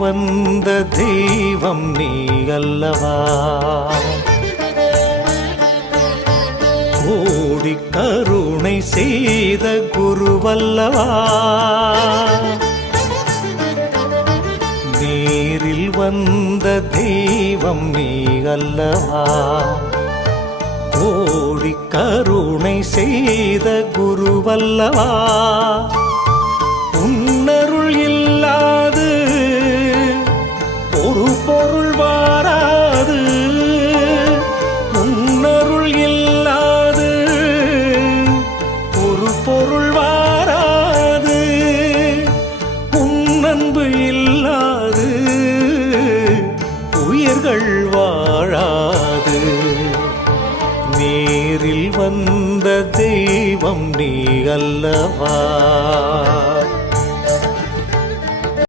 வந்த தெய்வம் நீ அல்லவா, கோடி கருணை செய்த குருவல்லவா, நேரில் வந்த தெய்வம் நீ அல்லவா, கோடி கருணை செய்த குருவல்லவா, உன்னருள் இல்லாது ஒரு பொருள் வாராது, உன்னருள் இல்லாது ஒரு பொருள் வாராது, உன்னன்பு இல்லாது உயிர்கள் வாழாது, நேரில் வந்த தெய்வம் நீ அல்லவா.